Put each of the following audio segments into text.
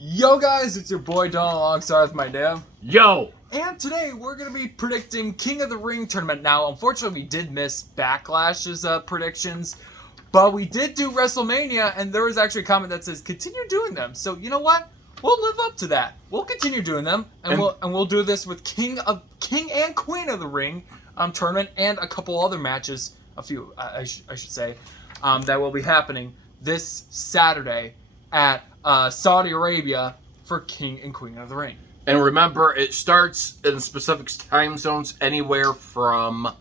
Yo guys, it's your boy Don alongside with my dad. Yo! And today we're going to be predicting King of the Ring tournament. Now, unfortunately, we did miss Backlash's predictions, but we did do WrestleMania, and there was actually a comment that says, continue doing them. So, you know what? We'll live up to that. We'll continue doing them, and we'll do this with King and Queen of the Ring tournament and a couple other matches, a few, I should say, that will be happening this Saturday at Saudi Arabia for King and Queen of the Ring. And remember, it starts in specific time zones anywhere from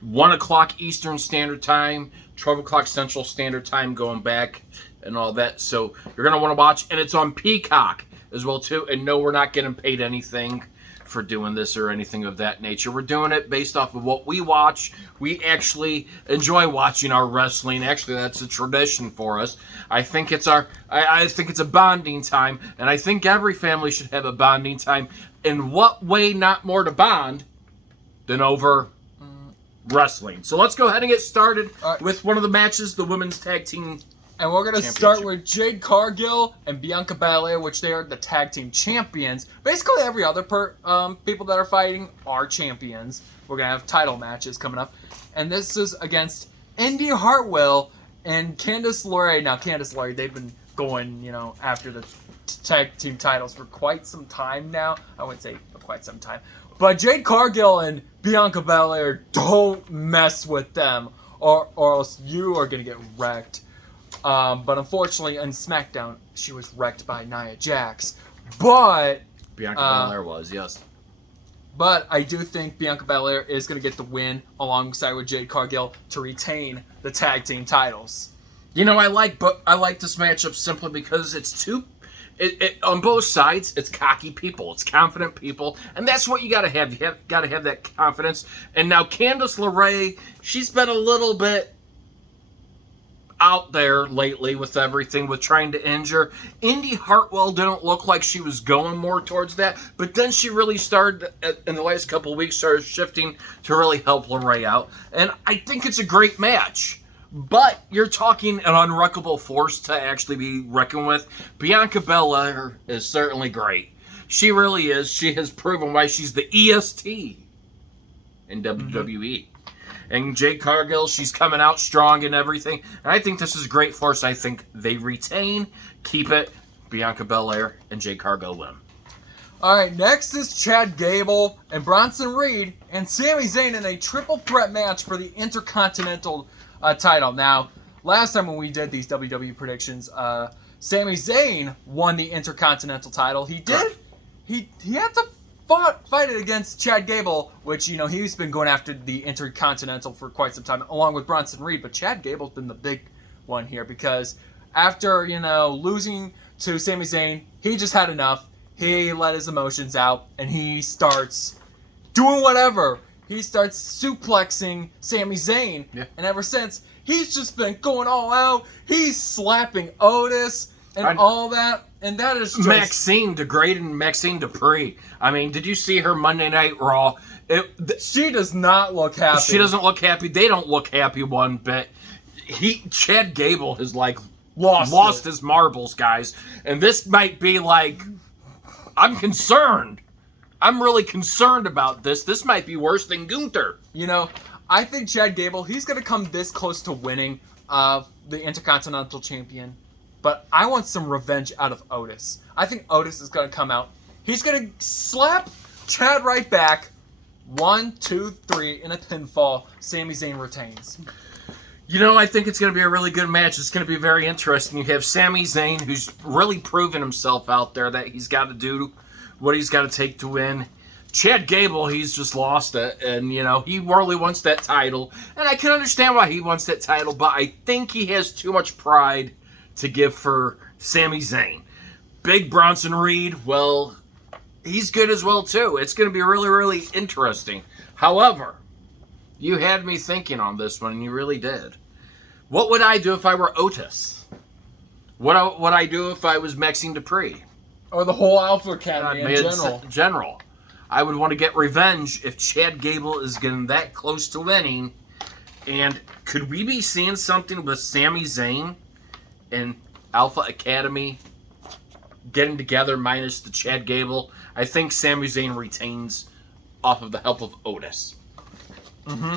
1 o'clock Eastern Standard Time, 12 o'clock Central Standard Time going back and all that. So you're going to want to watch. And it's on Peacock as well, too. And no, we're not getting paid anything for doing this or anything of that nature. We're doing it based off of what we watch. We actually enjoy watching our wrestling. Actually, that's a tradition for us. I think it's I think it's a bonding time, and I think every family should have a bonding time. In what way not more to bond than over wrestling? So let's go ahead and get started with one of the matches, the women's tag team. And we're going to start with Jade Cargill and Bianca Belair, which they are the tag team champions. Basically, every other people that are fighting are champions. We're going to have title matches coming up. And this is against Indy Hartwell and Candice LeRae. Now, Candice LeRae, they've been going, after the tag team titles for quite some time now. I wouldn't say for quite some time. But Jade Cargill and Bianca Belair, don't mess with them, or else you are going to get wrecked. But unfortunately, on SmackDown, she was wrecked by Nia Jax. But Bianca Belair was, yes. But I do think Bianca Belair is going to get the win alongside with Jade Cargill to retain the tag team titles. I like this matchup simply because it's on both sides. It's cocky people, it's confident people, and that's what you got to have. You got to have that confidence. And now Candice LeRae, she's been a little bit out there lately with everything, with trying to injure. Indy Hartwell didn't look like she was going more towards that, but then she really started, in the last couple of weeks, started shifting to really help LeRae out. And I think it's a great match. But you're talking an unwreckable force to actually be reckoned with. Bianca Belair is certainly great. She really is. She has proven why she's the EST in WWE. And Jade Cargill, she's coming out strong and everything. And I think this is great for us. I think they retain, keep it. Bianca Belair and Jade Cargill win. All right, next is Chad Gable and Bronson Reed and Sami Zayn in a triple threat match for the Intercontinental title. Now, last time when we did these WWE predictions, Sami Zayn won the Intercontinental title. He did. He had to fight it against Chad Gable, which, he's been going after the Intercontinental for quite some time, along with Bronson Reed. But Chad Gable's been the big one here because after, losing to Sami Zayn, he just had enough. He let his emotions out, and he starts doing whatever. He starts suplexing Sami Zayn, and ever since, he's just been going all out. He's slapping Otis and all that. And that is just... Maxine degrading Maxine Dupree. I mean, did you see her Monday Night Raw? She does not look happy. She doesn't look happy. They don't look happy one bit. Chad Gable has, lost his marbles, guys. And this might be, I'm concerned. I'm really concerned about this. This might be worse than Gunther. I think Chad Gable, he's going to come this close to winning the Intercontinental Champion. But I want some revenge out of Otis. I think Otis is going to come out. He's going to slap Chad right back. 1, 2, 3 in a pinfall. Sami Zayn retains. I think it's going to be a really good match. It's going to be very interesting. You have Sami Zayn, who's really proven himself out there that he's got to do what he's got to take to win. Chad Gable, he's just lost it, and, he really wants that title. And I can understand why he wants that title, but I think he has too much pride to give for Sami Zayn. Big Bronson Reed, well, he's good as well, too. It's going to be really, really interesting. However, you had me thinking on this one, and you really did. What would I do if I were Otis? What would I do if I was Maxine Dupree? Or the whole Alpha Academy in general. I would want to get revenge if Chad Gable is getting that close to winning. And could we be seeing something with Sami Zayn and Alpha Academy getting together minus the Chad Gable. I think Sami Zayn retains off of the help of Otis. Mm-hmm.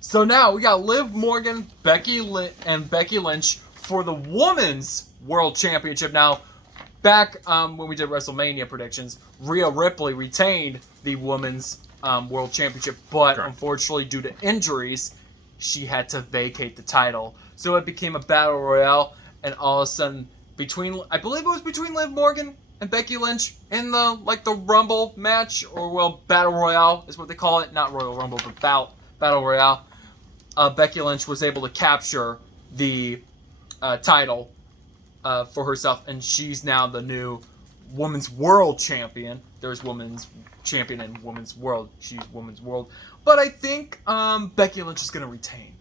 So now we got Liv Morgan, Becky Lynch for the Women's World Championship. Now, back when we did WrestleMania predictions, Rhea Ripley retained the Women's World Championship, but Correct. unfortunately, due to injuries, she had to vacate the title. So it became a battle royale, and all of a sudden, I believe it was between Liv Morgan and Becky Lynch in the Rumble match, or battle royale is what they call it, not Royal Rumble, but battle royale. Becky Lynch was able to capture the title for herself, and she's now the new Women's World Champion. There's Women's Champion and Women's World. She's Women's World. But I think Becky Lynch is going to retain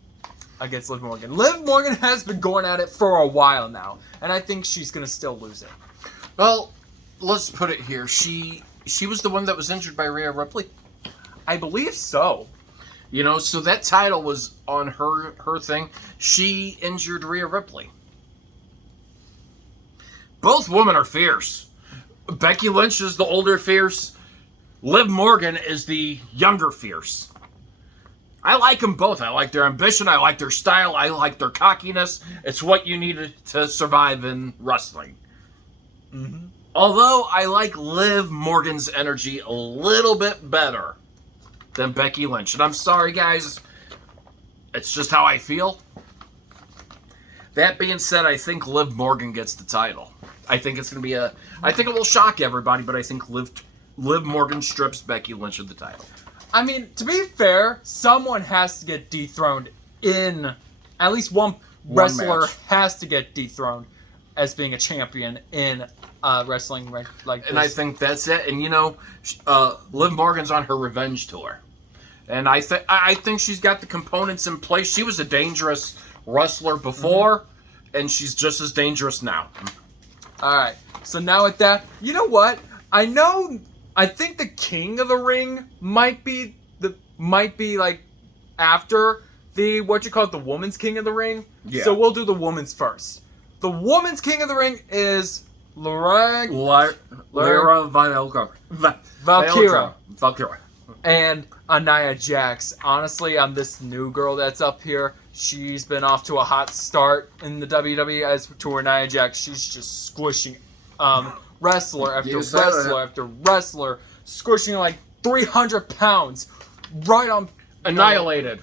against Liv Morgan. Liv Morgan has been going at it for a while now, and I think she's going to still lose it. Well, let's put it here. She was the one that was injured by Rhea Ripley. I believe so. You know, so that title was on her thing. She injured Rhea Ripley. Both women are fierce. Becky Lynch is the older fierce. Liv Morgan is the younger fierce. I like them both. I like their ambition. I like their style. I like their cockiness. It's what you need to survive in wrestling. Mm-hmm. Although I like Liv Morgan's energy a little bit better than Becky Lynch. And I'm sorry, guys. It's just how I feel. That being said, I think Liv Morgan gets the title. I think it's going to be I think it will shock everybody, but I think Liv Morgan strips Becky Lynch of the title. I mean, to be fair, someone has to get dethroned at least one wrestler match. has to get dethroned as being a champion in wrestling like this. And I think that's it. And, you know, Liv Morgan's on her revenge tour. And I think she's got the components in place. She was a dangerous wrestler before, and she's just as dangerous now. All right. So now with that, you know what? I think the King of the Ring might be like after the the Women's King of the Ring. Yeah. So we'll do the women's first. The Women's King of the Ring is Lyra Valkyra. and Nia Jax. Honestly, I'm this new girl that's up here. She's been off to a hot start in the WWE as to her Nia Jax. She's just squishing wrestler after wrestler after wrestler, squishing like 300 pounds right on. Annihilated.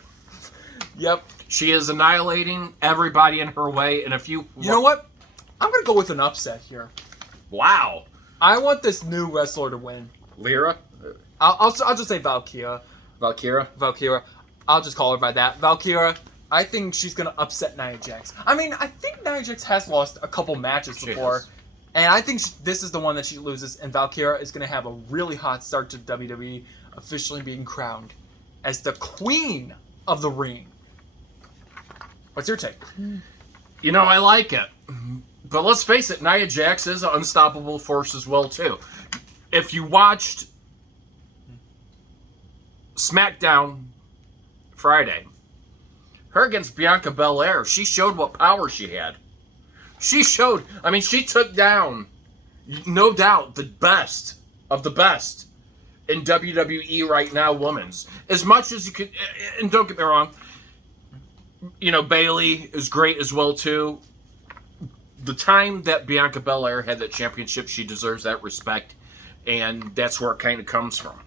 Yep. She is annihilating everybody in her way. And if you know what? I'm going to go with an upset here. Wow. I want this new wrestler to win. Lyra? I'll just say Valkyra. Valkyra? I'll just call her by that. Valkyra. I think she's going to upset Nia Jax. I mean, I think Nia Jax has lost a couple matches before. And I think this is the one that she loses. And Valkyra is going to have a really hot start to WWE, officially being crowned as the Queen of the Ring. What's your take? You know, I like it. But let's face it, Nia Jax is an unstoppable force as well, too. If you watched SmackDown Friday, her against Bianca Belair, she showed what power she had. She took down, no doubt, the best of the best in WWE right now, women's. As much as you could, and don't get me wrong, you know, Bayley is great as well, too. The time that Bianca Belair had that championship, she deserves that respect, and that's where it kind of comes from.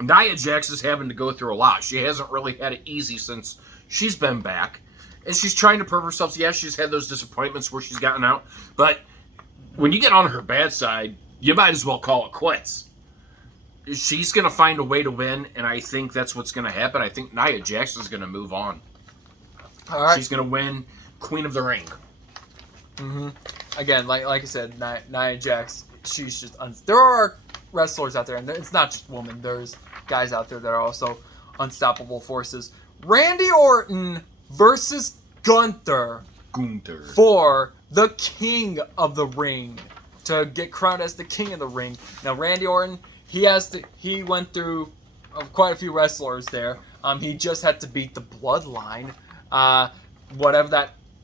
Nia Jax is having to go through a lot. She hasn't really had it easy since she's been back, and she's trying to prove herself. Yeah, she's had those disappointments where she's gotten out, but when you get on her bad side, you might as well call it quits. She's going to find a way to win, and I think that's what's going to happen. I think Nia Jax is going to move on. All right. She's going to win Queen of the Ring. Mm-hmm. Again, like I said, Nia Jax, she's just... there are wrestlers out there, and it's not just women. There's guys out there that are also unstoppable forces. Randy Orton versus Gunther for the King of the Ring, to get crowned as the King of the Ring. Now, Randy Orton, he went through quite a few wrestlers there. He just had to beat the Bloodline.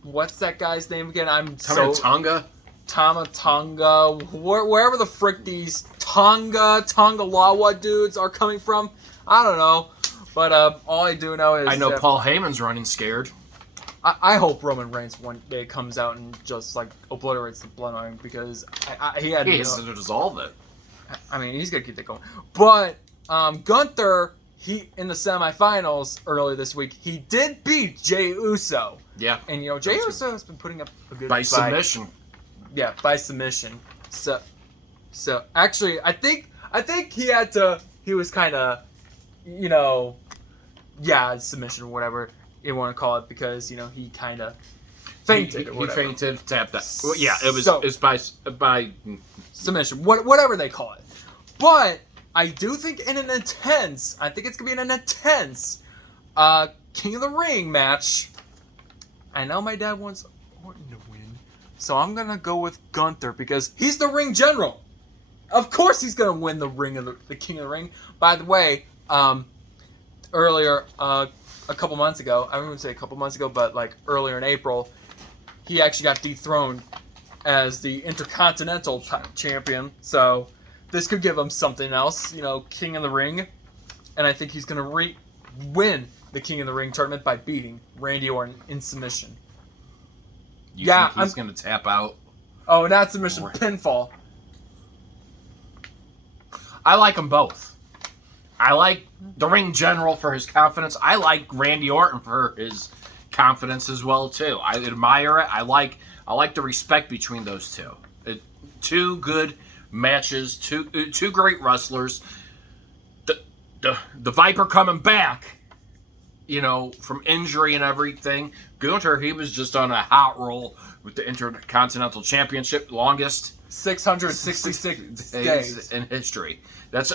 What's that guy's name again? Tonga? Tonga, wherever the frick these Tongalawa dudes are coming from. I don't know. But all I do know is... I know Paul Heyman's running scared. I hope Roman Reigns one day comes out and just, like, obliterates the bloodline, because he had... He has to dissolve it. I mean, he's going to keep that going. But Gunther, in the semifinals earlier this week, he did beat Jey Uso. Yeah. And, Jey Uso has been putting up a good by fight. submission. Yeah, by submission. So actually, I think he was kind of, submission or whatever you want to call it, because, he kind of fainted or whatever. He fainted, tapped out. Well, yeah, it was by submission, whatever they call it. But I do think I think it's going to be in an intense King of the Ring match. I know my dad wants Orton to win, so I'm going to go with Gunther, because he's the ring general. Of course he's going to win the King of the Ring. By the way, earlier, a couple months ago, I wouldn't say a couple months ago, but like earlier in April, he actually got dethroned as the Intercontinental Champion. So this could give him something else, King of the Ring. And I think he's going to win the King of the Ring tournament by beating Randy Orton in submission. You think he's going to tap out? Oh, not submission, pinfall. I like them both. I like the ring general for his confidence. I like Randy Orton for his confidence as well too. I admire it. I like the respect between those two. Two good matches. Two great wrestlers. The Viper coming back, from injury and everything. Gunther, he was just on a hot roll with the Intercontinental Championship, longest 666 days in history. That's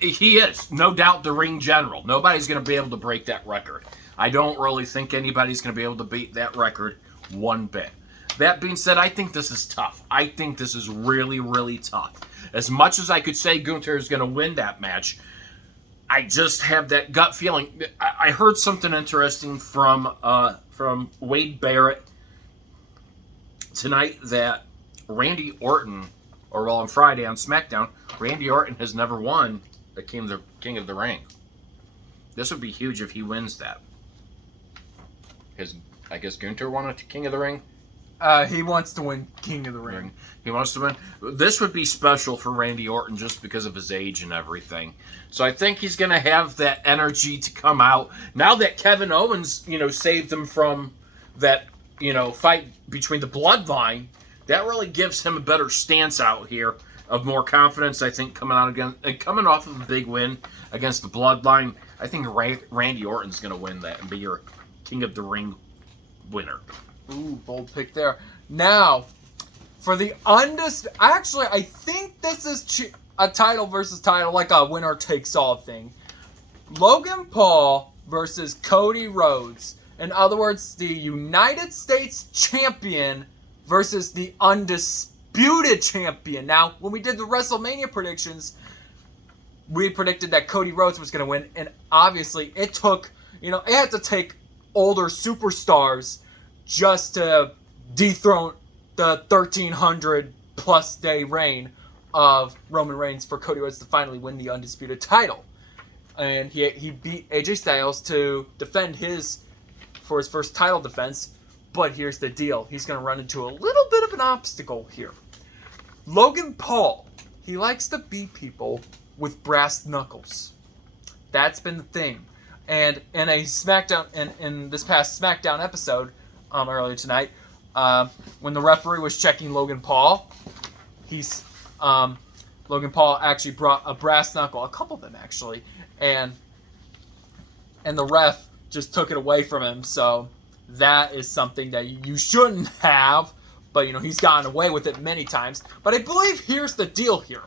he is no doubt the ring general. Nobody's going to be able to break that record. I don't really think anybody's going to be able to beat that record one bit. That being said, I think this is tough. I think this is really, really tough. As much as I could say Gunther is going to win that match, I just have that gut feeling. I heard something interesting from Wade Barrett tonight that Randy Orton, on Friday on SmackDown, Randy Orton has never won the King of the Ring. This would be huge if he wins that. I guess Gunther won a King of the Ring? He wants to win King of the Ring. He wants to win. This would be special for Randy Orton just because of his age and everything. So I think he's going to have that energy to come out. Now that Kevin Owens, saved him from that, fight between the Bloodline, that really gives him a better stance out here of more confidence, I think, coming off of a big win against the Bloodline. I think Randy Orton's going to win that and be your King of the Ring winner. Ooh, bold pick there. Now, for the actually, I think this is a title versus title, like a winner takes all thing. Logan Paul versus Cody Rhodes. In other words, the United States champion versus the undisputed champion. Now, when we did the WrestleMania predictions, we predicted that Cody Rhodes was going to win, and obviously it took, it had to take older superstars just to dethrone the 1,300 plus day reign of Roman Reigns for Cody Rhodes to finally win the undisputed title. And he beat AJ Styles to defend for his first title defense. But here's the deal. He's going to run into a little bit of an obstacle here. Logan Paul, he likes to beat people with brass knuckles. That's been the thing. And in a SmackDown, in this past SmackDown episode, earlier tonight, when the referee was checking Logan Paul, Logan Paul actually brought a brass knuckle, a couple of them actually, and the ref just took it away from him. So that is something that you shouldn't have, but he's gotten away with it many times. But I believe here's the deal here: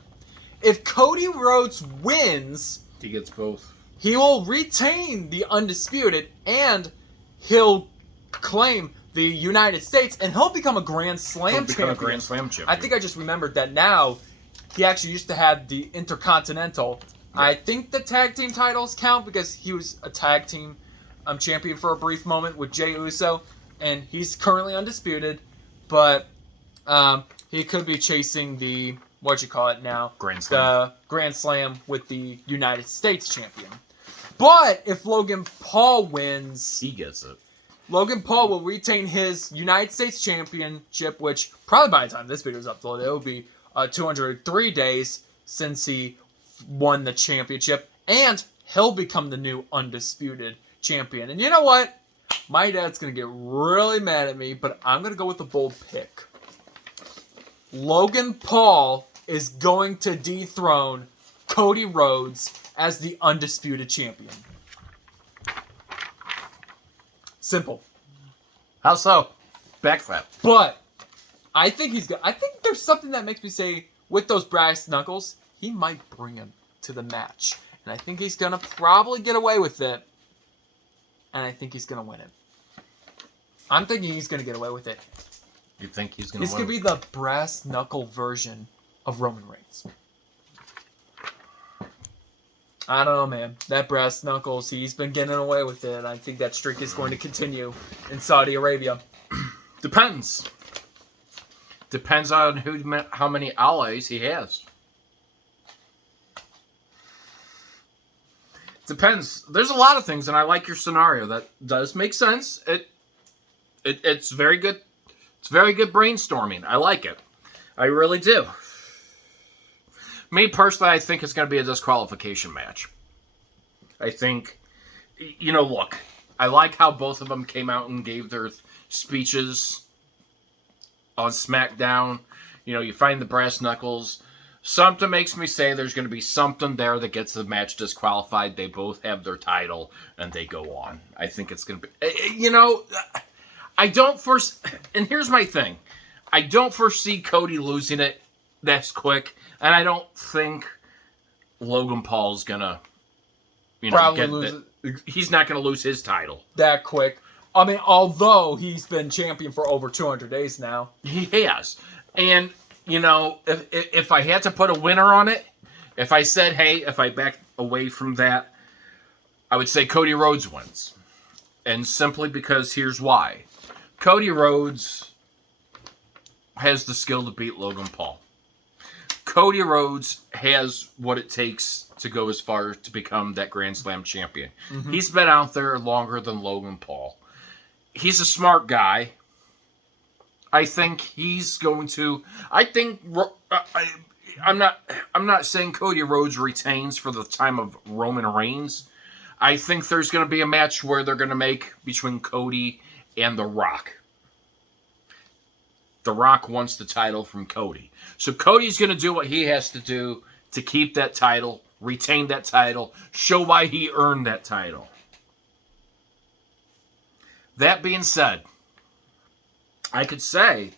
if Cody Rhodes wins, he gets both. He will retain the undisputed, and he'll claim the United States, and he'll become a Grand Slam champion. I think I just remembered that now. He actually used to have the Intercontinental. Yeah. I think the tag team titles count because he was a tag team champion for a brief moment with Jey Uso, and he's currently undisputed. But he could be chasing the, what you call it now? Grand Slam. The Grand Slam with the United States champion. But if Logan Paul wins, He gets it. Logan Paul will retain his United States championship, which probably by the time this video is uploaded, it will be 203 days since he won the championship, and he'll become the new undisputed champion. And you know what? My dad's going to get really mad at me, but I'm going to go with a bold pick. Logan Paul is going to dethrone Cody Rhodes as the undisputed champion. Simple. How so? Backflip. But I think I think there's something that makes me say, with those brass knuckles, he might bring him to the match. And I think he's going to probably get away with it. And I think he's going to win it. I'm thinking he's going to get away with it. You think he's going to This win? could be the brass knuckle version of Roman Reigns. I don't know, man. That brass knuckles, he's been getting away with it. I think that streak is going to continue in Saudi Arabia. Depends. Depends on how many allies he has. Depends. There's a lot of things, and I like your scenario. That does make sense. It's very good. It's very good brainstorming. I like it. I really do. Me personally, I think it's going to be a disqualification match. I think, look, I like how both of them came out and gave their speeches on SmackDown. You find the brass knuckles. Something makes me say there's going to be something there that gets the match disqualified. They both have their title, and they go on. I think it's going to be... I don't foresee... And here's my thing. I don't foresee Cody losing it that's quick, and I don't think Logan Paul's going to... Probably lose it. He's not going to lose his title. That quick. I mean, although he's been champion for over 200 days now. He has. And... if I had to put a winner on it, if I said, hey, if I back away from that, I would say Cody Rhodes wins. And simply because here's why. Cody Rhodes has the skill to beat Logan Paul. Cody Rhodes has what it takes to go as far to become that Grand Slam champion. Mm-hmm. He's been out there longer than Logan Paul. He's a smart guy. I think he's going to. I'm not saying Cody Rhodes retains for the time of Roman Reigns. I think there's going to be a match where they're going to make between Cody and The Rock. The Rock wants the title from Cody, so Cody's going to do what he has to do to keep that title, retain that title, show why he earned that title. That being said, I could say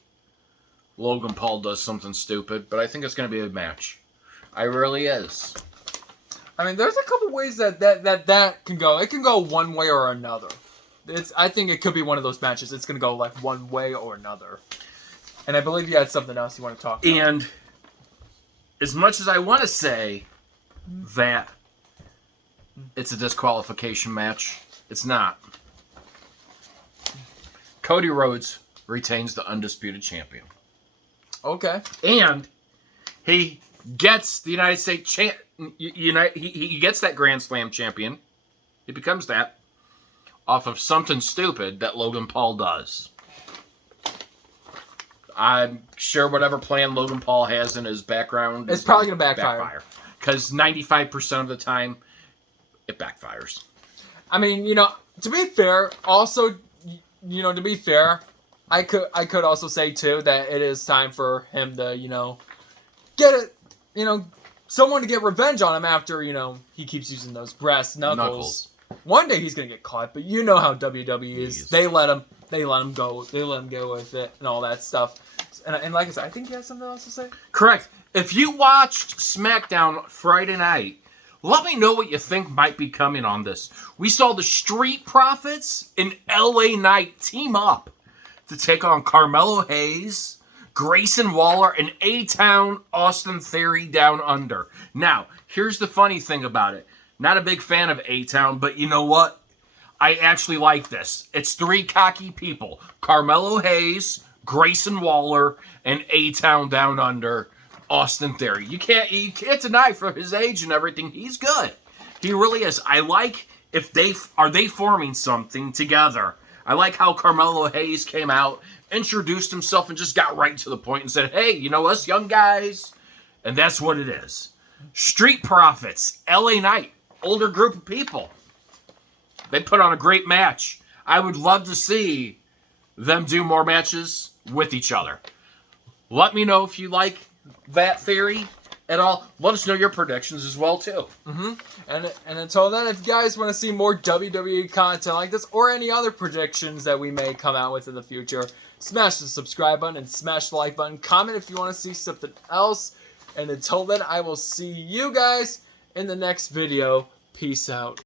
Logan Paul does something stupid, but I think it's going to be a match. I really is. I mean, there's a couple ways that can go. It can go one way or another. I think it could be one of those matches. It's going to go like one way or another. And I believe you had something else you want to talk about. And as much as I want to say that it's a disqualification match, it's not. Cody Rhodes retains the undisputed champion. Okay. And he gets the United States he gets that Grand Slam champion. He becomes that off of something stupid that Logan Paul does. I'm sure whatever plan Logan Paul has in his background it's probably going to backfire. Because 95% of the time, it backfires. I mean, to be fair, also, to be fair, I could also say too that it is time for him to, get it, someone to get revenge on him after, he keeps using those brass knuckles. One day he's gonna get caught, but you know how WWE is. They let him go with it and all that stuff. And like I said, I think he has something else to say. Correct. If you watched SmackDown Friday night, let me know what you think might be coming on this. We saw the Street Profits and LA Knight team up to take on Carmelo Hayes, Grayson Waller, and A-Town Austin Theory Down Under. Now, here's the funny thing about it. Not a big fan of A-Town, but you know what? I actually like this. It's three cocky people. Carmelo Hayes, Grayson Waller and A-Town Down Under, Austin Theory. You can't deny for his age and everything, he's good. He really is. I like if they forming something together. I like how Carmelo Hayes came out, introduced himself, and just got right to the point and said, hey, you know us young guys, and that's what it is. Street Profits, LA Knight, older group of people. They put on a great match. I would love to see them do more matches with each other. Let me know if you like that theory at all. Let us know your predictions as well, too. And until then, if you guys want to see more WWE content like this or any other predictions that we may come out with in the future, smash the subscribe button and smash the like button. Comment if you want to see something else. And until then, I will see you guys in the next video. Peace out.